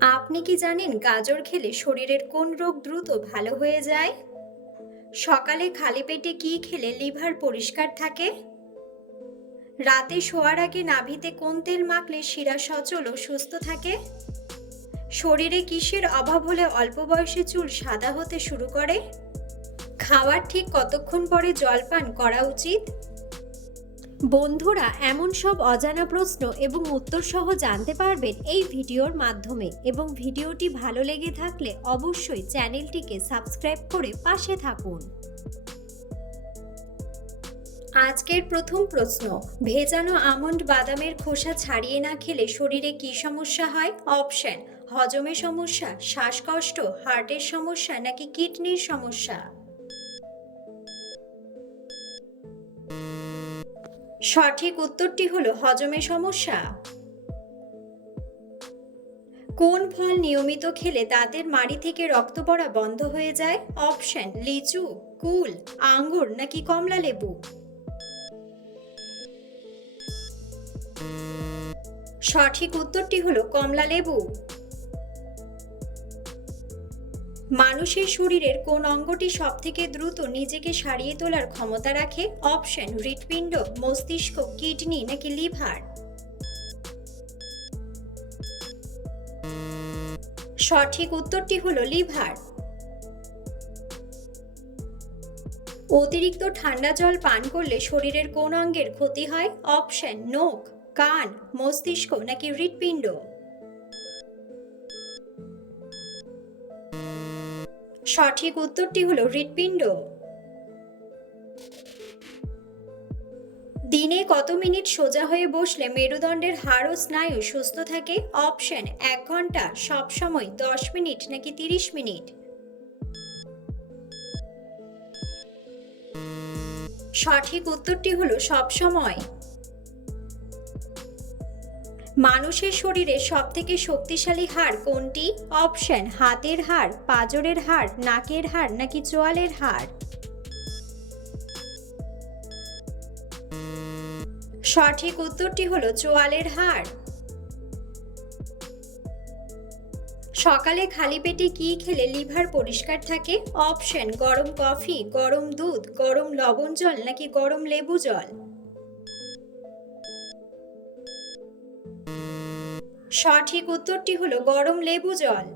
আপনি কি জানেন গাজর খেলে শরীরের কোন রোগ দ্রুত ভালো হয়ে যায়? সকালে খালি পেটে কি খেলে লিভার পরিষ্কার থাকে? রাতে শোয়ার আগে নাভিতে কোন তেল মাখলে শিরা সচল ও সুস্থ থাকে? শরীরে কিসের অভাব হলে অল্প বয়সে চুল সাদা হতে শুরু করে? খাওয়ার ঠিক কতক্ষণ পরে জলপান করা উচিত? বন্ধুরা, এমন সব অজানা প্রশ্ন এবং উত্তর সহ জানতে পারবেন এই ভিডিওর মাধ্যমে, এবং ভিডিওটি ভালো লেগে থাকলে অবশ্যই চ্যানেলটিকে সাবস্ক্রাইব করে পাশে থাকুন। আজকের প্রথম প্রশ্ন, ভেজানো আমন্ড বাদামের খোসা ছাড়িয়ে না খেলে শরীরে কি সমস্যা হয়? অপশন: হজমের সমস্যা, শ্বাসকষ্ট, হার্টের সমস্যা নাকি কিডনির সমস্যা? সঠিক উত্তরটি হলো হজমের সমস্যা। কোন ফল নিয়মিত খেলে দাঁতের মাড়ি থেকে রক্ত পড়া বন্ধ হয়ে যায়? অপশন: লিচু, কুল, আঙ্গুর নাকি কমলা লেবু? সঠিক উত্তরটি হলো কমলা লেবু। মানুষের শরীরের কোন অঙ্গটি সবথেকে দ্রুত নিজেকে সারিয়ে তোলার ক্ষমতা রাখে? অপশন: হৃৎপিণ্ড, মস্তিষ্ক, কিডনি নাকি লিভার? সঠিক উত্তরটি হলো লিভার। অতিরিক্ত ঠান্ডা জল পান করলে শরীরের কোন অঙ্গের ক্ষতি হয়? অপশন: নখ, কান, মস্তিষ্ক নাকি হৃৎপিণ্ড? সঠিক উত্তরটি হলো হৃৎপিণ্ড। দিনে কত মিনিট সোজা হয়ে বসলে মেরুদণ্ডের হাড় ও স্নায়ু সুস্থ থাকে? অপশন: 1 ঘন্টা, সবসময়, 10 মিনিট নাকি 30 মিনিট? সঠিক উত্তরটি হলো সবসময়। মানুষের শরীরে সবথেকে শক্তিশালী হাড় কোনটি? অপশন: হাতের হাড়, পাঁজরের হাড়, নাকের হাড় নাকি চোয়ালের হাড়? সঠিক উত্তরটি হলো চোয়ালের হাড়। সকালে খালি পেটে কি খেলে লিভার পরিষ্কার থাকে? অপশন: গরম কফি, গরম দুধ, গরম লবণ জল নাকি গরম লেবু জল? সঠিক উত্তরটি হলো গরম লেবু জল।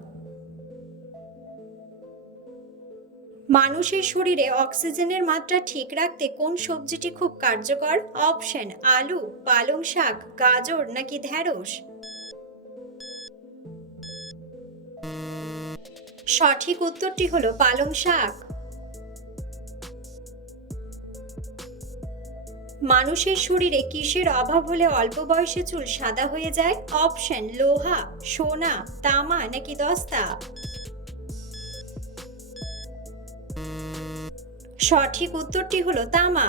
মানুষের শরীরে অক্সিজেনের মাত্রা ঠিক রাখতে কোন সবজিটি খুব কার্যকর? অপশন: আলু, পালং শাক, গাজর নাকি ঢ্যাঁড়স? সঠিক উত্তরটি হলো পালং শাক। মানুষের শরীরে কিসের অভাব হলে অল্প বয়সে চুল সাদা হয়ে যায়? অপশন: লোহা, সোনা, তামা নাকি দস্তা? সঠিক উত্তরটি হলো তামা।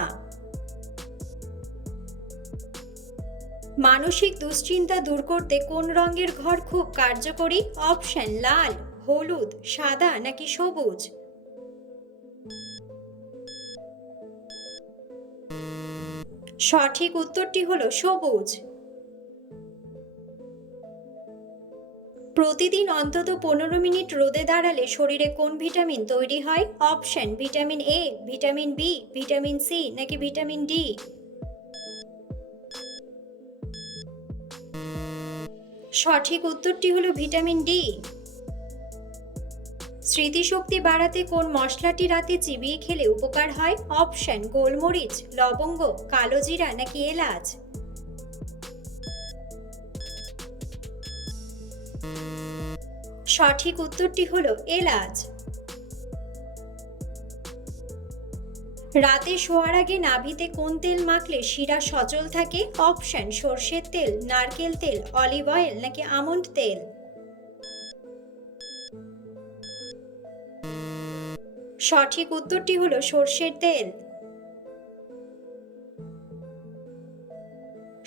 মানসিক দুশ্চিন্তা দূর করতে কোন রঙের ঘর খুব কার্যকরী? অপশন: লাল, হলুদ, সাদা নাকি সবুজ? সঠিক উত্তরটি হলো সবুজ। প্রতিদিন অন্তত 15 মিনিট রোদে দাঁড়ালে শরীরে কোন ভিটামিন তৈরি হয়? Option: vitamin A, vitamin B, vitamin C নাকি ভিটামিন ডি? সঠিক উত্তরটি হলো ভিটামিন ডি। স্মৃতিশক্তি বাড়াতে কোন মশলাটি রাতে চিবিয়ে খেলে উপকার হয়? অপশন: গোলমরিচ, লবঙ্গ, কালোজিরা নাকি এলাচ? সঠিক উত্তরটি হলো এলাচ। রাতে শোয়ার আগে নাভিতে কোন তেল মাখলে শিরা সচল থাকে? অপশন: সর্ষের তেল, নারকেল তেল, অলিভ অয়েল নাকি আমন্ড তেল? সঠিক উত্তরটি হলো সর্ষের তেল।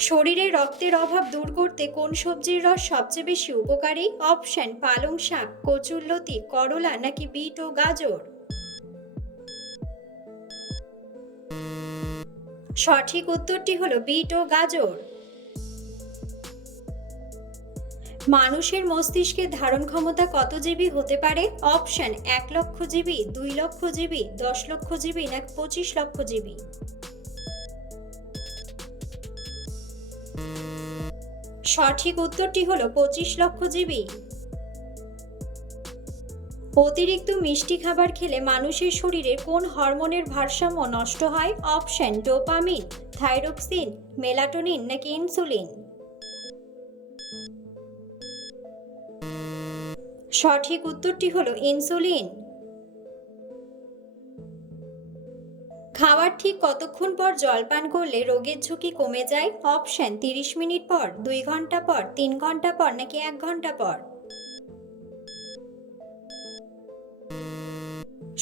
শরীরে রক্তের অভাব দূর করতে কোন সবজির রস সবচেয়ে বেশি উপকারী? অপশন: পালং শাক, কচুরলতি, করলা নাকি বিট ও গাজর? সঠিক উত্তরটি হলো বিট ও গাজর। মানুষের মস্তিষ্কের ধারণ ক্ষমতা কত জিবি হতে পারে? অপশন 1,00,000 জিবি, 2,00,000 জিবি, 10,00,000 জিবি না 25,00,000 জিবি। সঠিক উত্তরটি হলো 25,00,000 জিবি। অতিরিক্ত মিষ্টি খাবার খেলে মানুষের শরীরে কোন হরমোনের ভারসাম্য নষ্ট হয়? অপশন ডোপামিন, থাইরক্সিন, মেলাটোনিন নাকি ইনসুলিন। সঠিক উত্তরটি হলো ইনসুলিন। খাওয়ার ঠিক কতক্ষণ পর জল পান করলে রোগের ঝুঁকি কমে যায়? অপশন 30 মিনিট পর, 2 ঘন্টা পর, 3 ঘন্টা পর নাকি 1 ঘন্টা পর।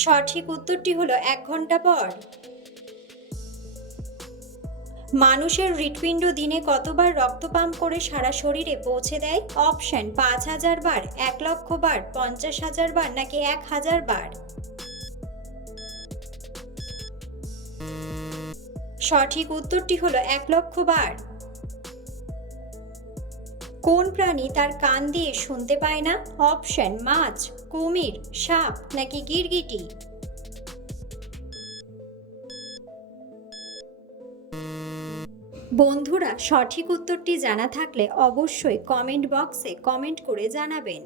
সঠিক উত্তরটি হলো 1 ঘন্টা পর। মানুষের হৃৎপিণ্ড দিনে কতবার রক্ত পাম্প করে সারা শরীরে পৌঁছে দেয়? অপশন 5,000 বার, 1,00,000 বার, 50,000 বার নাকি 1,000 বার। সঠিক উত্তরটি হলো 1,00,000 বার। কোন প্রাণী তার কান দিয়ে শুনতে পায় না? অপশন মাছ, কুমির, সাপ নাকি গিরগিটি। বন্ধুরা, সঠিক উত্তরটি জানা থাকলে অবশ্যই কমেন্ট বক্সে কমেন্ট করে জানাবেন।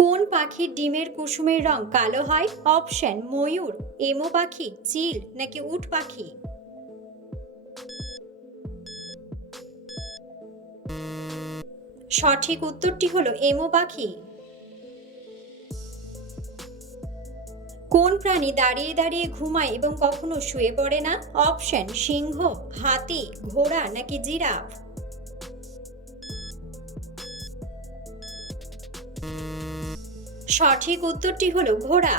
কোন পাখির ডিমের কুসুমের রং কালো হয়? অপশন ময়ূর, এমো পাখি, চিল নাকি উট পাখি। সঠিক উত্তরটি হলো এমো পাখি। কোন প্রাণী দাঁড়িয়ে দাঁড়িয়ে ঘুমায় এবং কখনো শুয়ে পড়ে না? অপশন সিংহ, হাতি, ঘোড়া নাকি জিরাফ। সঠিক উত্তরটি হলো ঘোড়া।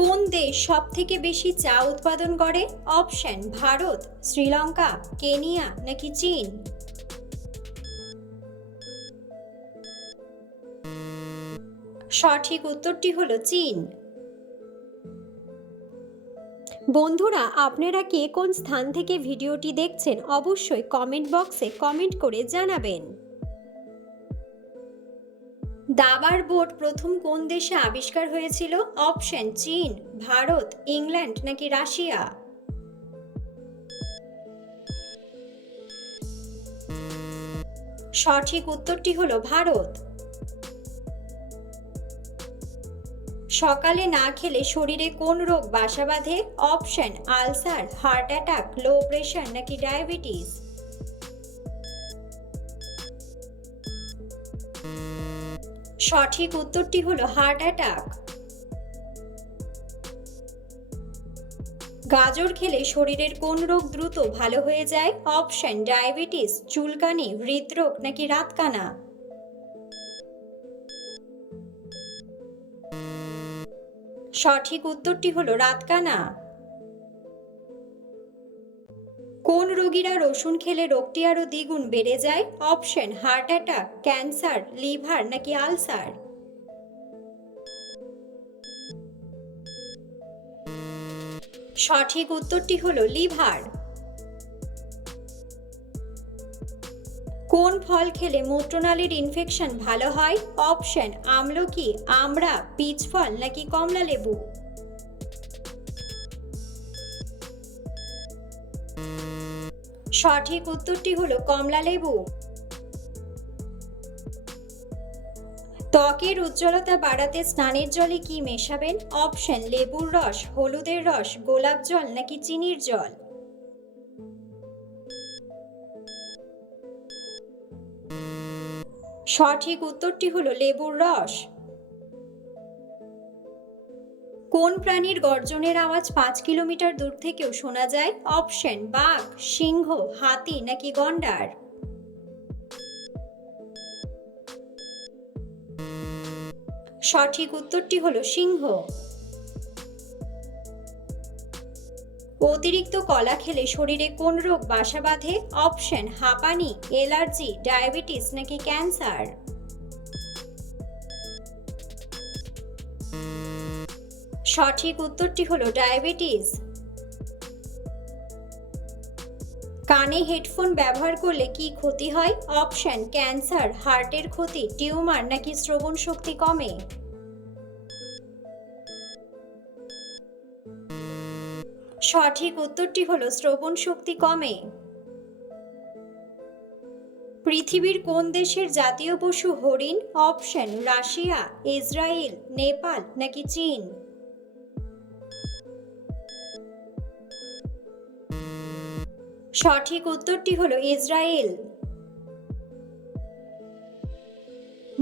কোন দেশ সব থেকে বেশি চা উৎপাদন করে? অপশন ভারত, শ্রীলঙ্কা, কেনিয়া নাকি চীন। সঠিক উত্তরটি হলো চীন। বন্ধুরা, আপনারা কে কোন স্থান থেকে ভিডিওটি দেখছেন অবশ্যই কমেন্ট বক্সে কমেন্ট করে জানাবেন। দাবার বোর্ড প্রথম কোন দেশে আবিষ্কার হয়েছিল? অপশন চীন, ভারত, ইংল্যান্ড নাকি রাশিয়া। সঠিক উত্তরটি হলো ভারত। সকালে না খেলে শরীরে কোন রোগ বাসা বাঁধে? Option ulcer, heart attack, low pressure নাকি ডায়াবেটিস। সঠিক উত্তরটি হলো হার্ট অ্যাটাক। গাজর খেলে শরীরের কোন রোগ দ্রুত ভালো হয়ে যায়? অপশন ডায়াবেটিস, চুলকানি, হৃদরোগ নাকি রাতকানা। সঠিক উত্তরটি হলো রাতকানা। কোন রোগীরা রসুন খেলে রোগটি আরো দ্বিগুণ বেড়ে যায়? Option heart attack, cancer, liver নাকি আলসার। সঠিক উত্তরটি হলো লিভার। কোন ফল খেলে মূত্রনালীর ইনফেকশন ভালো হয়? অপশন আমলকি, আমড়া, পিচ ফল নাকি কমলা লেবু। সঠিক উত্তরটি হলো কমলা লেবু। ত্বকের উজ্জ্বলতা বাড়াতে স্নানের জলে কি মেশাবেন? অপশন লেবুর রস, হলুদের রস, গোলাপ জল নাকি চিনির জল। সঠিক উত্তরটি হলো লেবুর রস। কোন প্রাণীর গর্জনের আওয়াজ 5 কিলোমিটার দূর থেকেও শোনা যায়? অপশন বাঘ, সিংহ, হাতি নাকি গন্ডার। সঠিক উত্তরটি হলো সিংহ। অতিরিক্ত কলা খেলে শরীরে কোন রোগ বাসা বাঁধে? অপশন হাঁপানি, অ্যালার্জি, ডায়াবেটিস নাকি ক্যান্সার। সঠিক উত্তরটি হলো ডায়াবেটিস। কানে হেডফোন ব্যবহার করলে কি ক্ষতি হয়? অপশন ক্যান্সার, হার্টের ক্ষতি, টিউমার নাকি শ্রবণ শক্তি কমে। সঠিক উত্তরটি হলো শ্রবণ শক্তি কমে। পৃথিবীর কোন দেশের জাতীয় পশু হরিণ? অপশন রাশিয়া, ইসরায়েল, নেপাল নাকি চীন। সঠিক উত্তরটি হলো ইসরায়েল।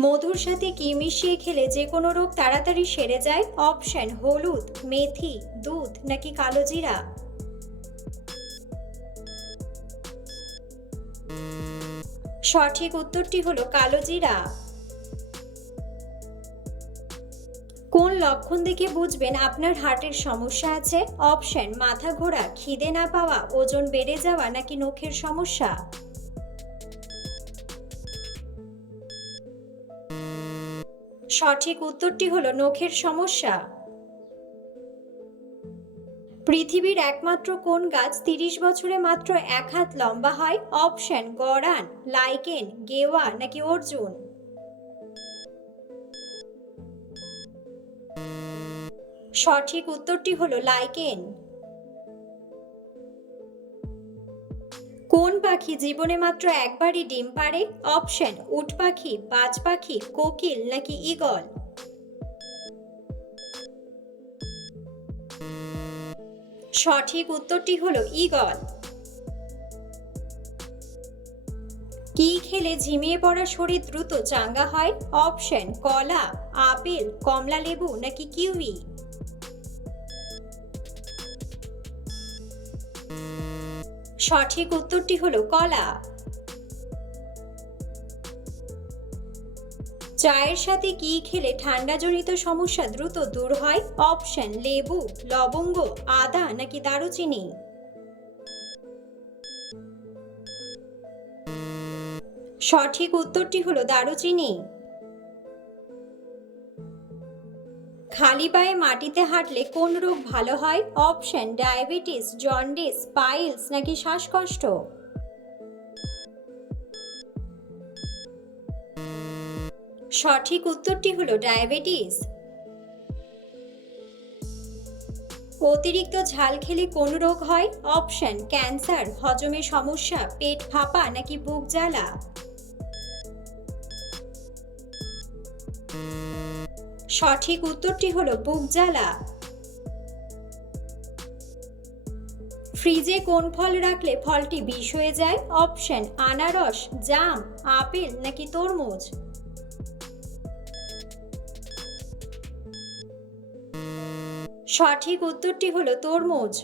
মধুর সাথে কি মিশিয়ে খেলে যে কোনো রোগ তাড়াতাড়ি সেরে যায়? অপশন হলুদ, মেথি, দুধ নাকি কালোজিরা। সঠিক উত্তরটি হলো কালোজিরা। কোন লক্ষণ দেখে বুঝবেন আপনার হার্টের সমস্যা আছে? অপশন মাথা ঘোরা, খিদে না পাওয়া, ওজন বেড়ে যাওয়া নাকি নখের সমস্যা। সঠিক উত্তরটি হলো নখের সমস্যা। পৃথিবীর একমাত্র কোন গাছ 30 বছরে মাত্র 1 হাত লম্বা হয়? অপশন গরান, লাইকেন, গেওয়া নাকি অর্জুন। সঠিক উত্তরটি হলো লাইকেন। কোন পাখি জীবনে মাত্র একবারই ডিম পাড়ে? অপশন উট পাখি, বাজ পাখি, কোকিল নাকি ঈগল। সঠিক উত্তরটি হলো ঈগল। কি খেলে ঝিমিয়ে পড়া শরীর দ্রুত চাঙ্গা হয়? অপশন কলা, আপেল, কমলা লেবু নাকি কিউই। সঠিক উত্তরটি হলো কলা। চায়ের সাথে কি খেলে ঠান্ডাজনিত সমস্যা দ্রুত দূর হয়? অপশন লেবু, লবঙ্গ, আদা নাকি দারুচিনি। সঠিক উত্তরটি হলো দারুচিনি। খালি পায়ে মাটিতে হাঁটলে কোন রোগ ভালো হয়? অপশন ডায়াবেটিস, জন্ডিস, পাইলস নাকি শ্বাসকষ্ট। সঠিক উত্তরটি হলো ডায়াবেটিস। অতিরিক্ত ঝাল খেলে কোন রোগ হয়? অপশন ক্যান্সার, হজমে সমস্যা, পেট ফাঁপা নাকি বুক জ্বালা। সঠিক উত্তরটি হলো বুক জ্বালা। ফ্রিজে কোন ফল রাখলে ফলটি বিষ হয়ে যায়? অপশন আনারস, জাম, আপেল নাকি তরমুজ। সঠিক উত্তরটি হলো তরমুজ।